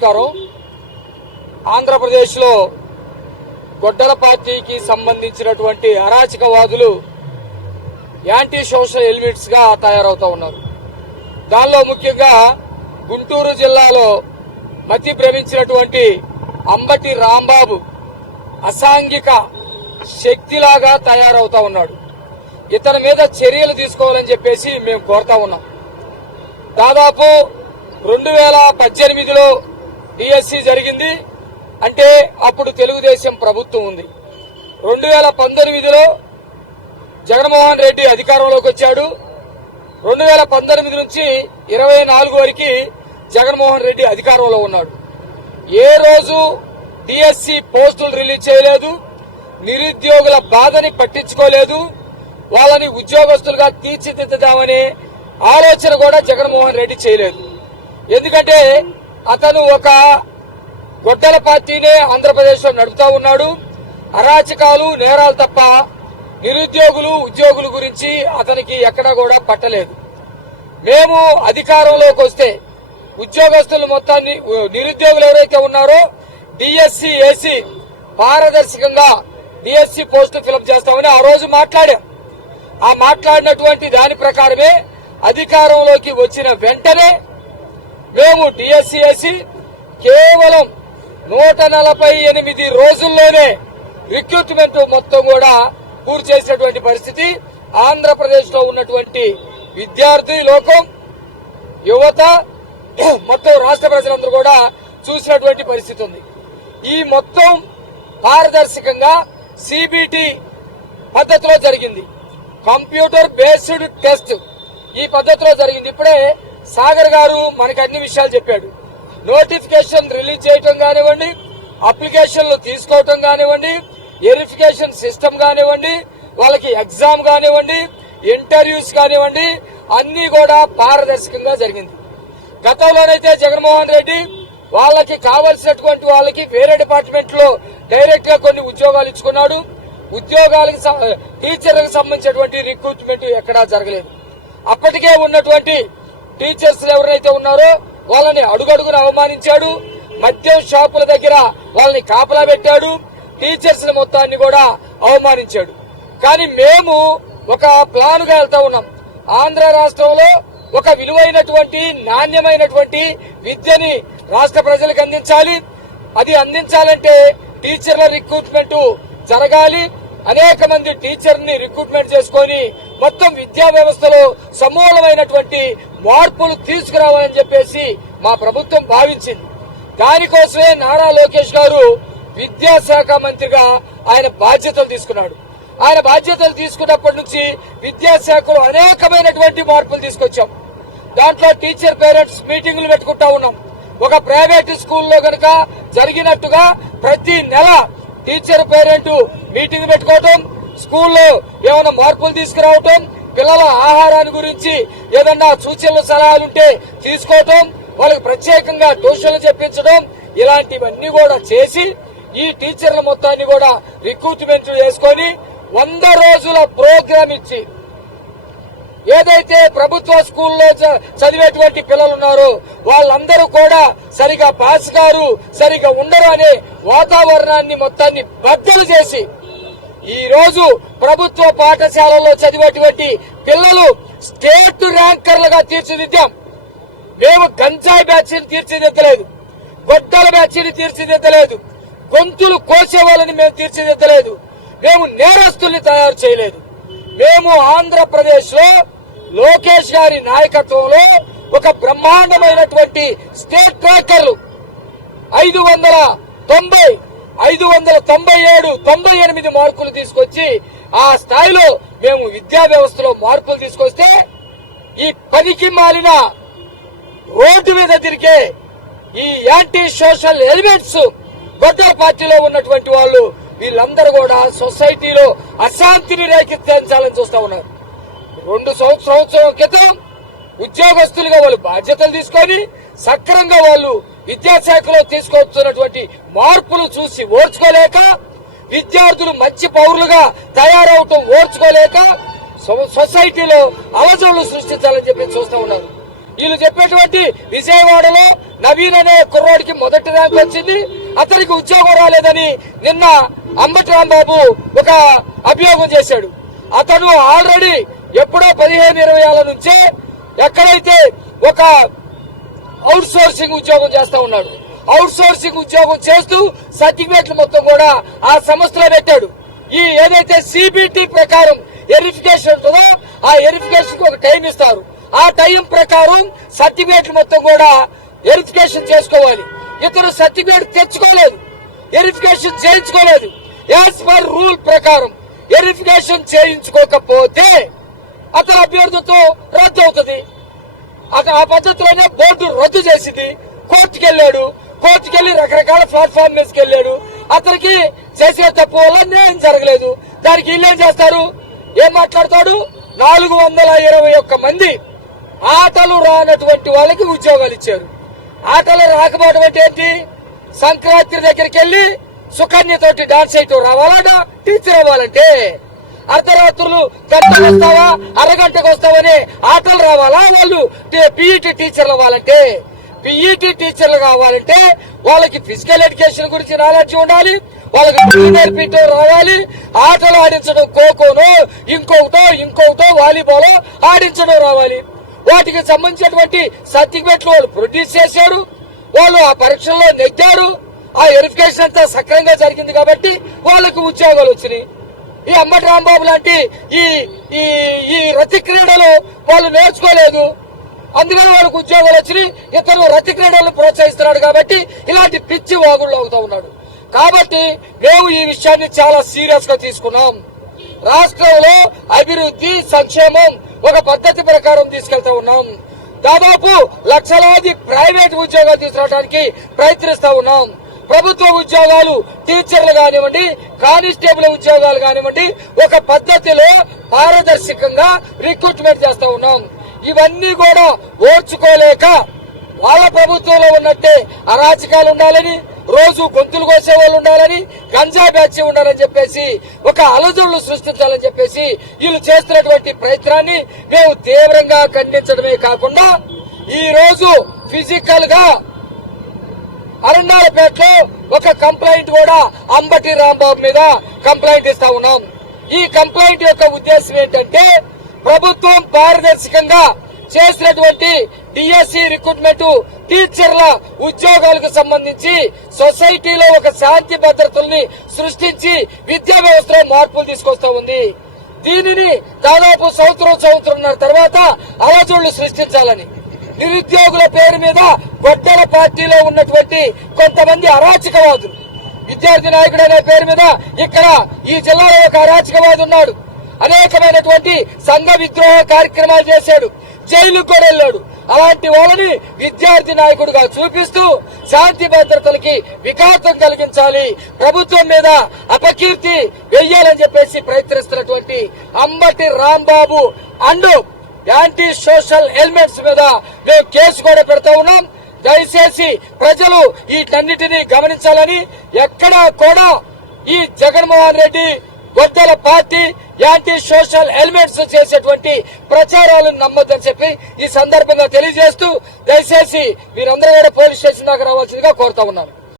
నమస్కారం. ఆంధ్రప్రదేశ్ లో గొడ్డల పార్టీకి సంబంధించినటువంటి అరాచకవాదులు యాంటీ సోషల్ ఎలిమెంట్స్ గా తయారవుతా ఉన్నారు. దానిలో ముఖ్యంగా గుంటూరు జిల్లాలో మతి భ్రమించినటువంటి అంబటి రాంబాబు అసాంఘిక శక్తిలాగా తయారవుతా ఉన్నాడు. ఇతని మీద చర్యలు తీసుకోవాలని చెప్పేసి మేము కోరుతా ఉన్నాం. దాదాపు 2018లో డిఎస్సి జరిగింది. అంటే అప్పుడు తెలుగుదేశం ప్రభుత్వం ఉంది. 2019లో జగన్మోహన్ రెడ్డి అధికారంలోకి వచ్చాడు. 2019 నుంచి 24 వరకు జగన్మోహన్ రెడ్డి అధికారంలో ఉన్నాడు. ఏ రోజు డిఎస్సి పోస్టులు రిలీజ్ చేయలేదు. నిరుద్యోగుల బాధని పట్టించుకోలేదు. వాళ్ళని ఉద్యోగస్తులుగా తీర్చిదిద్దామనే ఆలోచన కూడా జగన్మోహన్ రెడ్డి చేయలేదు. ఎందుకంటే అతను ఒక గొడ్డల పార్టీనే ఆంధ్రప్రదేశ్ లో నడుపుతా ఉన్నాడు. అరాచకాలు, నేరాలు తప్ప నిరుద్యోగులు, ఉద్యోగుల గురించి అతనికి ఎక్కడా కూడా పట్టలేదు. మేము అధికారంలోకి వస్తే ఉద్యోగస్తులు మొత్తాన్ని, నిరుద్యోగులు ఎవరైతే ఉన్నారో డిఎస్సి వేసి పారదర్శకంగా డిఎస్సి పోస్టులు ఫిలప్ చేస్తామని ఆ రోజు మాట్లాడాం. ఆ మాట్లాడినటువంటి దాని ప్రకారమే అధికారంలోకి వచ్చిన వెంటనే మేము డిఎస్సి వేసి కేవలం 148 రోజుల్లోనే రిక్రూట్మెంట్ మొత్తం కూడా పూర్తి చేసినటువంటి పరిస్థితి ఆంధ్రప్రదేశ్ లో ఉన్నటువంటి విద్యార్థి లోకం, యువత, మొత్తం రాష్ట్ర ప్రజలందరూ కూడా చూసినటువంటి పరిస్థితి ఉంది. ఈ మొత్తం పారదర్శకంగా సిబిటి పద్ధతిలో జరిగింది. కంప్యూటర్ బేస్డ్ టెస్ట్ ఈ పద్ధతిలో జరిగింది. ఇప్పుడే సాగర్ గారు మనకి అన్ని విషయాలు చెప్పాడు. నోటిఫికేషన్ రిలీజ్ చేయటం కానివ్వండి, అప్లికేషన్లు తీసుకోవటం కానివ్వండి, వెరిఫికేషన్ సిస్టమ్ కానివ్వండి, వాళ్ళకి ఎగ్జామ్ కానివ్వండి, ఇంటర్వ్యూస్ కానివ్వండి, అన్ని కూడా పారదర్శకంగా జరిగింది. గతంలోనైతే జగన్మోహన్ రెడ్డి వాళ్ళకి కావలసినటువంటి వాళ్ళకి వేరే డిపార్ట్మెంట్ లో డైరెక్ట్ గా కొన్ని ఉద్యోగాలు ఇచ్చుకున్నాడు. ఉద్యోగాలకు టీచర్లకు సంబంధించినటువంటి రిక్రూట్మెంట్ ఎక్కడా జరగలేదు. అప్పటికే ఉన్నటువంటి టీచర్స్ ఎవరైతే ఉన్నారో వాళ్ళని అడుగడుగున అవమానించాడు. మద్యం షాపుల దగ్గర వాళ్ళని కాపలా పెట్టాడు. టీచర్స్ మొత్తాన్ని కూడా అవమానించాడు. కానీ మేము ఒక ప్లాన్ గా వెళ్తా ఉన్నాం. ఆంధ్ర రాష్ట్రంలో ఒక విలువైనటువంటి, నాణ్యమైనటువంటి విద్యని రాష్ట్ర ప్రజలకు అందించాలి. అది అందించాలంటే టీచర్ల రిక్రూట్మెంట్ జరగాలి. అనేక మంది టీచర్ని రిక్రూట్మెంట్ చేసుకుని మొత్తం విద్యా వ్యవస్థలో సమూలమైనటువంటి మార్పులు తీసుకురావాలని చెప్పేసి మా ప్రభుత్వం భావించింది. దానికోసమే నారా లోకేష్ గారు విద్యాశాఖ మంత్రిగా ఆయన బాధ్యతలు తీసుకున్నాడు. ఆయన బాధ్యతలు తీసుకున్నప్పటి నుంచి విద్యాశాఖలో అనేకమైనటువంటి మార్పులు తీసుకొచ్చాం. దాంట్లో టీచర్ పేరెంట్స్ మీటింగులు పెట్టుకుంటా ఉన్నాం. ఒక ప్రైవేట్ స్కూల్లో గనక జరిగినట్టుగా ప్రతి నెల టీచర్ పేరెంట్ మీటింగ్ పెట్టుకోవటం, స్కూల్లో ఏమైనా మార్పులు తీసుకురావటం, పిల్లల ఆహారాన్ని గురించి ఏదన్నా సూచనలు సలహాలుంటే తీసుకోవటం, వాళ్ళకి ప్రత్యేకంగా ట్యూషన్లు చెప్పించడం, ఇలాంటివన్నీ కూడా చేసి ఈ టీచర్ల మొత్తాన్ని కూడా రిక్రూట్మెంట్ చేసుకుని 100 రోజుల ప్రోగ్రాం ఇచ్చి ఏదైతే ప్రభుత్వ స్కూల్లో చదివేటువంటి పిల్లలు ఉన్నారో వాళ్ళందరూ కూడా సరిగా పాస్ గారు, సరిగా ఉండరు అనే వాతావరణాన్ని మొత్తాన్ని బద్దలు చేసి ఈ రోజు ప్రభుత్వ పాఠశాలలో చదివేటువంటి పిల్లలు స్టేట్ ర్యాంకర్లుగా తీర్చిదిద్దాం. మేము గంజాయి బ్యాచ్ని తీర్చిదిద్దలేదు, గొడ్డల బ్యాచ్ని తీర్చిదిద్దలేదు, గొంతులు కోసే వాళ్ళని మేము తీర్చిదిద్దలేదు, మేము నేరస్తుల్ని తయారు చేయలేదు. మేము ఆంధ్రప్రదేశ్ లో లోకేష్ గారి నాయకత్వంలో ఒక బ్రహ్మాండమైనటువంటి స్టేట్ ర్యాంకర్లు 590, 597, 98 మార్కులు తీసుకొచ్చి ఆ స్థాయిలో మేము విద్యా వ్యవస్థలో మార్పులు తీసుకొస్తే ఈ పనికి మాలిన రోడ్డు మీద తిరిగే ఈ యాంటీ సోషల్ ఎలిమెంట్స్ గొడ్డల పార్టీలో ఉన్నటువంటి వాళ్ళు వీళ్ళందరూ కూడా సొసైటీలో అశాంతిని రేకెత్తించాలని చూస్తా ఉన్నారు. 2 సంవత్సరాల క్రితం ఉద్యోగస్తులుగా వాళ్ళు బాధ్యతలు తీసుకొని సక్రమంగా వాళ్ళు విద్యాశాఖలో తీసుకొస్తున్నటువంటి మార్పులు చూసి ఓర్చుకోలేక, విద్యార్థులు మంచి పౌరులుగా తయారవటం ఓర్చుకోలేక సొసైటీలో అలజడులు సృష్టించాలని చెప్పి చూస్తా ఉన్నారు. వీళ్ళు చెప్పేటువంటి విజయవాడలో నవీన్ అనే కుర్రోడికి మొదటి ర్యాంక్ వచ్చింది, అతనికి ఉద్యోగం రాలేదని నిన్న అంబటి రాంబాబు ఒక అభియోగం చేశాడు. అతను ఆల్రెడీ ఎప్పుడో 15-20 ఏళ్ల నుంచే ఎక్కడైతే ఒక అవుట్ సోర్సింగ్ ఉద్యోగం చేస్తా ఉన్నాడు. అవుట్ సోర్సింగ్ ఉద్యోగం చేస్తూ సర్టిఫికేట్లు మొత్తం కూడా ఆ సంస్థలో పెట్టాడు. ఈ ఏదైతే సిబిటి ప్రకారం వెరిఫికేషన్ ఉంటుందో ఆ వెరిఫికేషన్ ఒక టైం ఇస్తారు. ఆ టైం ప్రకారం సర్టిఫికేట్లు మొత్తం కూడా వెరిఫికేషన్ చేసుకోవాలి. ఇతను సర్టిఫికేట్ తెచ్చుకోలేదు, వెరిఫికేషన్ చేయించుకోలేదు. యాజ్ పర్ రూల్ ప్రకారం వెరిఫికేషన్ చేయించుకోకపోతే అతని అభ్యర్థిత్వం రద్దు అవుతుంది. ఆ పద్ధతిలోనే బోర్డు రద్దు చేసింది. కోర్టుకెళ్లాడు, కోర్టుకెళ్లి రకరకాల ప్లాట్ఫామ్ మీదకెళ్లాడు. అతనికి చేసిన తప్పు వల్ల న్యాయం జరగలేదు. దానికి వీళ్ళేం చేస్తారు, ఏం మాట్లాడతాడు, 421 మంది ఆటలు రానటువంటి వాళ్ళకి ఉద్యోగాలు ఇచ్చారు. ఆటలు రాకపోవడం అంటే ఏంటి, సంక్రాంతి దగ్గరికి వెళ్లి సుకన్యతోటి డాన్స్ చేయటం రావాలా, టీచర్ అవ్వాలంటే అర్ధరాత్రులు గంటకు వస్తావా అరగంటకు వస్తావని ఆటలు రావాలా, వాళ్ళు పీఈటీ టీచర్లు అవ్వాలంటే, పీఈటీ టీచర్లు కావాలంటే వాళ్ళకి ఫిజికల్ ఎడ్యుకేషన్ గురించి నాలెడ్జ్ ఉండాలి, వాళ్ళకి నేర్పించడం రావాలి, ఆటలు ఆడించడం ఖోఖోనో ఇంకొకటో వాలీబాల్ ఆడించడం రావాలి. వాటికి సంబంధించినటువంటి సర్టిఫికెట్లు వాళ్ళు ప్రొడ్యూస్ చేశారు, వాళ్ళు ఆ పరీక్షల్లో నెగ్గారు. ఆ వెరిఫికేషన్ అంతా సక్రమంగా జరిగింది కాబట్టి వాళ్ళకు ఉద్యోగాలు వచ్చినాయి. ఈ అంబటి రాంబాబు లాంటి ఈ రతి క్రీడలు వాళ్ళు నేర్చుకోలేదు, అందుకని వాళ్ళకు ఉద్యోగాలు వచ్చినాయి. ఇతను రతి క్రీడలను ప్రోత్సహిస్తున్నాడు కాబట్టి ఇలాంటి పిచ్చి వాగుళ్ళు అవుతా ఉన్నాడు. కాబట్టి మేము ఈ విషయాన్ని చాలా సీరియస్ గా తీసుకున్నాం. రాష్ట్రంలో అభివృద్ధి సంక్షేమం ఒక పద్ధతి ప్రకారం తీసుకెళ్తా ఉన్నాం. దాదాపు లక్షలాది ప్రైవేట్ ఉద్యోగాలు తీసుకురావడానికి ప్రయత్నిస్తా ఉన్నాం. ప్రభుత్వ ఉద్యోగాలు టీచర్లు కానివ్వండి, కానిస్టేబుల్ ఉద్యోగాలు కానివ్వండి ఒక పద్ధతిలో పారదర్శకంగా రిక్రూట్మెంట్ చేస్తా ఉన్నాం. ఇవన్నీ కూడా ఓర్చుకోలేక వాళ్ళ ప్రభుత్వంలో ఉన్నట్టే అరాచకాలు ఉండాలని, రోజు గొంతులు కోసే వాళ్ళు ఉండాలని, గంజా బ్యాచ్ ఉండాలని చెప్పేసి ఒక అలజడులు సృష్టించాలని చెప్పేసి వీళ్ళు చేస్తున్నటువంటి ప్రయత్నాన్ని మేము తీవ్రంగా ఖండించడమే కాకుండా ఈ రోజు ఫిజికల్ గా అరండాలపేటలో ఒక కంప్లైంట్ కూడా అంబటి రాంబాబు మీద కంప్లైంట్ ఇస్తా ఉన్నాం. ఈ కంప్లైంట్ యొక్క ఉద్దేశం ఏంటంటే ప్రభుత్వం పారదర్శకంగా చేసినటువంటి డిఎస్సి రిక్రూట్మెంట్ టీచర్ల ఉద్యోగాలకు సంబంధించి సొసైటీలో ఒక శాంతి భద్రతల్ని సృష్టించి విద్యా వ్యవస్థలో మార్పులు తీసుకొస్తా ఉంది. దీనిని దాదాపు సంవత్సరంన్నర తర్వాత అలజడులు సృష్టించాలని నిరుద్యోగుల పేరు మీద గొడ్డల పార్టీలో ఉన్నటువంటి కొంతమంది అరాచకవాదులు, విద్యార్థి నాయకుడు అనే పేరు మీద ఇక్కడ ఈ జిల్లాలో ఒక అరాచకవాది ఉన్నాడు. అనేకమైనటువంటి సంఘ విద్రోహ కార్యక్రమాలు చేశాడు, జైలుకు కూడా వెళ్ళాడు. అలాంటి వాళ్ళని విద్యార్థి నాయకుడిగా చూపిస్తూ శాంతి భద్రతలకి విఘాతం కలిగించాలి, ప్రభుత్వం మీద అపకీర్తి వెయ్యాలని చెప్పేసి ప్రయత్నిస్తున్నటువంటి Ambati Rambabu and anti social elements మీద మేము కేసు కూడా పెడతా ఉన్నాం. దయచేసి ప్రజలు వీటన్నిటినీ గమనించాలని, ఎక్కడా కూడా ఈ జగన్మోహన్ రెడ్డి గొడ్డల పార్టీ యాంటీ సోషల్ ఎలిమెంట్స్ చేసేటువంటి ప్రచారాలను నమ్మొద్దని చెప్పి ఈ సందర్భంగా తెలియజేస్తూ దయచేసి మీరందరూ కూడా పోలీస్ స్టేషన్ దాకా రావాల్సిందిగా కోరుతా ఉన్నాను.